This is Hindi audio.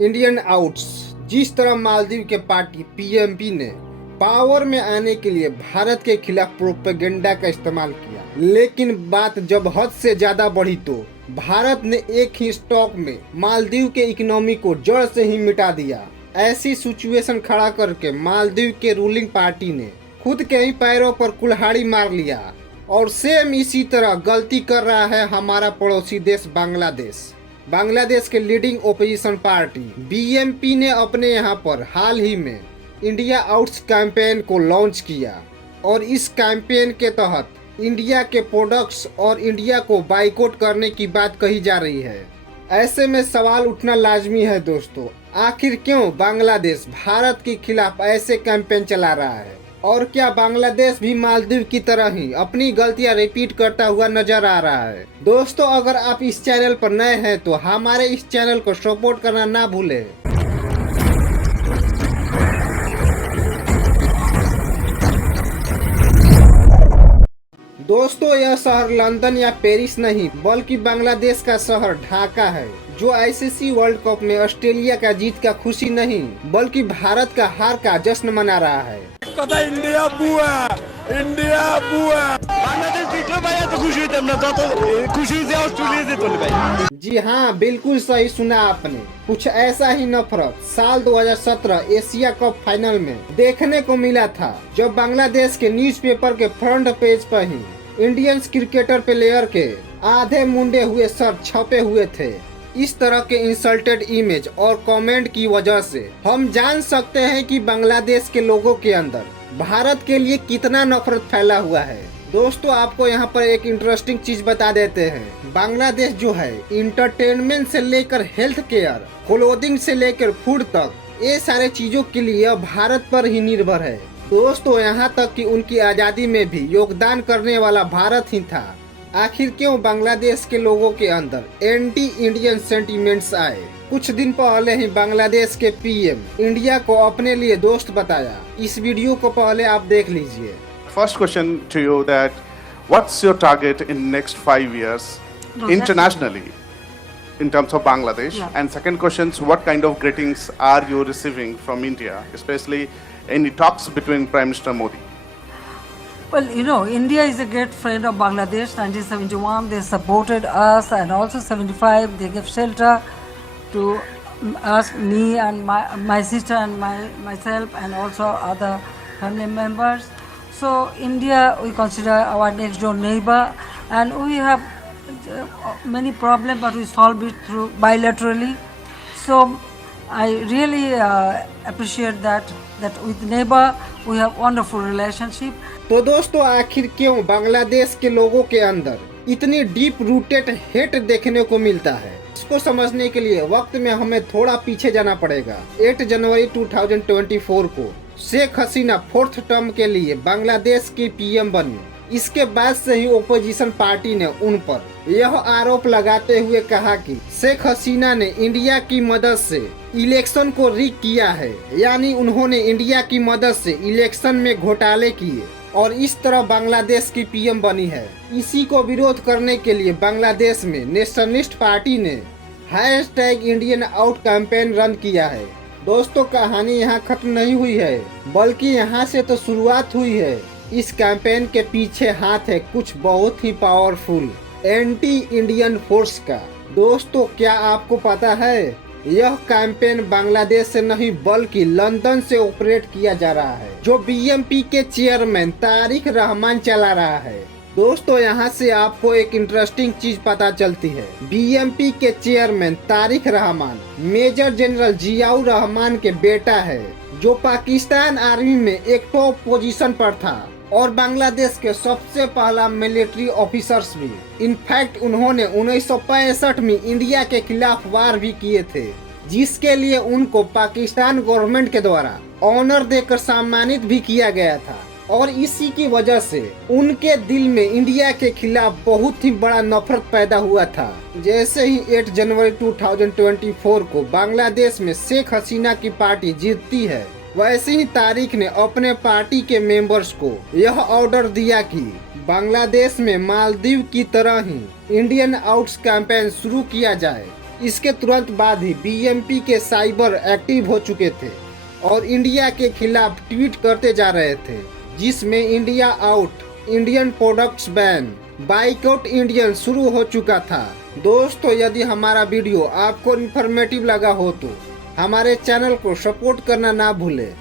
Indian outs. जिस तरह मालदीव के पार्टी पीएमपी ने पावर में आने के लिए भारत के खिलाफ प्रोपेगेंडा का इस्तेमाल किया, लेकिन बात जब हद से ज्यादा बढ़ी तो भारत ने एक ही स्टॉक में मालदीव के इकोनॉमी को जड़ से ही मिटा दिया। ऐसी सिचुएशन खड़ा करके मालदीव के रूलिंग पार्टी ने खुद के ही पैरों पर कुल्हाड़ी मार लिया और सेम इसी तरह गलती कर रहा है हमारा पड़ोसी देश बांग्लादेश। बांग्लादेश के लीडिंग ओपोजिशन पार्टी बीएमपी ने अपने यहाँ पर हाल ही में इंडिया आउट्स कैंपेन को लॉन्च किया और इस कैंपेन के तहत इंडिया के प्रोडक्ट्स और इंडिया को बाइकआउट करने की बात कही जा रही है। ऐसे में सवाल उठना लाजमी है दोस्तों, आखिर क्यों बांग्लादेश भारत के खिलाफ ऐसे कैंपेन चला रहा है और क्या बांग्लादेश भी मालदीव की तरह ही अपनी गलतियां रिपीट करता हुआ नजर आ रहा है। दोस्तों, अगर आप इस चैनल पर नए हैं तो हमारे इस चैनल को सपोर्ट करना ना भूलें। दोस्तों, यह शहर लंदन या पेरिस नहीं बल्कि बांग्लादेश का शहर ढाका है, जो आईसीसी वर्ल्ड कप में ऑस्ट्रेलिया का जीत का खुशी नहीं बल्कि भारत का हार का जश्न मना रहा है। इंडिया बुआ, इंडिया बुआ। बांग्लादेश जीतो भाई तो खुशी हुई ना, तो खुशी से ऑस्ट्रेलिया से तो भाई। जी हाँ, बिल्कुल सही सुना आपने। कुछ ऐसा ही नफरत साल 2017 एशिया कप फाइनल में देखने को मिला था, जब बांग्लादेश के न्यूज़पेपर के फ्रंट पेज पर ही इंडियन क्रिकेटर प्लेयर के आधे मुंडे हुए सर छपे हुए थे। इस तरह के इंसल्टेड इमेज और कमेंट की वजह से हम जान सकते हैं कि बांग्लादेश के लोगों के अंदर भारत के लिए कितना नफरत फैला हुआ है। दोस्तों, आपको यहाँ पर एक इंटरेस्टिंग चीज बता देते हैं। बांग्लादेश जो है इंटरटेनमेंट से लेकर हेल्थ केयर, क्लोथिंग से लेकर फूड तक, ये सारे चीजों के लिए भारत पर ही निर्भर है। दोस्तों, यहाँ तक कि उनकी आजादी में भी योगदान करने वाला भारत ही था। आखिर क्यों बांग्लादेश के लोगों के अंदर एंटी इंडियन सेंटीमेंट्स आए? कुछ दिन पहले ही बांग्लादेश के पीएम इंडिया को अपने लिए दोस्त बताया। इस वीडियो को पहले आप देख लीजिए। First question to you that what's your target in next 5 years internationally in terms of Bangladesh? Yeah. And second question, what kind of greetings are you receiving from India, especially any talks between Prime Minister Modi? Well, you know, India is a great friend of Bangladesh. 1971, they supported us, and also 75, they gave shelter to us, me and my sister and myself, and also other family members. So India, we consider our next door neighbor, and we have many problems, but we solve it through bilaterally. So I really appreciate that with neighbor we have wonderful relationship. तो दोस्तों, आखिर क्यों बांग्लादेश के लोगों के अंदर इतनी डीप रूटेड हेट देखने को मिलता है? इसको समझने के लिए वक्त में हमें थोड़ा पीछे जाना पड़ेगा। 8 जनवरी 2024 को शेख हसीना 4th टर्म के लिए बांग्लादेश की पीएम बनी। इसके बाद से ही ओपोजिशन पार्टी ने उन पर यह आरोप लगाते हुए कहा कि शेख हसीना ने इंडिया की मदद से इलेक्शन को रिग किया है, यानी उन्होंने इंडिया की मदद से इलेक्शन में घोटाले किए और इस तरह बांग्लादेश की पीएम बनी है। इसी को विरोध करने के लिए बांग्लादेश में नेशनलिस्ट पार्टी ने #इंडियन आउट कैंपेन रन किया है। दोस्तों, कहानी यहाँ खत्म नहीं हुई है, बल्कि यहाँ से तो शुरुआत हुई है। इस कैंपेन के पीछे हाथ है कुछ बहुत ही पावरफुल एंटी इंडियन फोर्स का। दोस्तों, क्या आपको पता है यह कैंपेन बांग्लादेश से नहीं बल्कि लंदन से ऑपरेट किया जा रहा है, जो बीएमपी के चेयरमैन तारिक रहमान चला रहा है। दोस्तों, यहाँ से आपको एक इंटरेस्टिंग चीज पता चलती है। बीएमपी के chairman Tarique Rahman major general Ziaur Rahman के बेटा है, जो पाकिस्तान आर्मी में एक टॉप पोजीशन पर था और बांग्लादेश के सबसे पहला मिलिट्री ऑफिसर्स भी। इनफैक्ट उन्होंने 1965 में इंडिया के खिलाफ वार भी किए थे, जिसके लिए उनको पाकिस्तान गवर्नमेंट के द्वारा ऑनर देकर सम्मानित भी किया गया था। और इसी की वजह से उनके दिल में इंडिया के खिलाफ बहुत ही बड़ा नफरत पैदा हुआ था। जैसे ही 8 जनवरी 2024 को बांग्लादेश में शेख हसीना की पार्टी जीतती है, वैसे ही तारिक ने अपने पार्टी के मेंबर्स को यह ऑर्डर दिया कि बांग्लादेश में मालदीव की तरह ही इंडियन आउट्स कैंपेन शुरू किया जाए इसके तुरंत बाद ही बीएमपी के साइबर एक्टिव हो चुके थे और इंडिया के खिलाफ ट्वीट करते जा रहे थे, जिसमें India out, Indian products ban, boycott Indian शुरू हो चुका था। दोस्तों, यदि हमारा वीडियो आपको इन्फॉर्मेटिव लगा हो तो हमारे चैनल को सपोर्ट करना ना भूलें।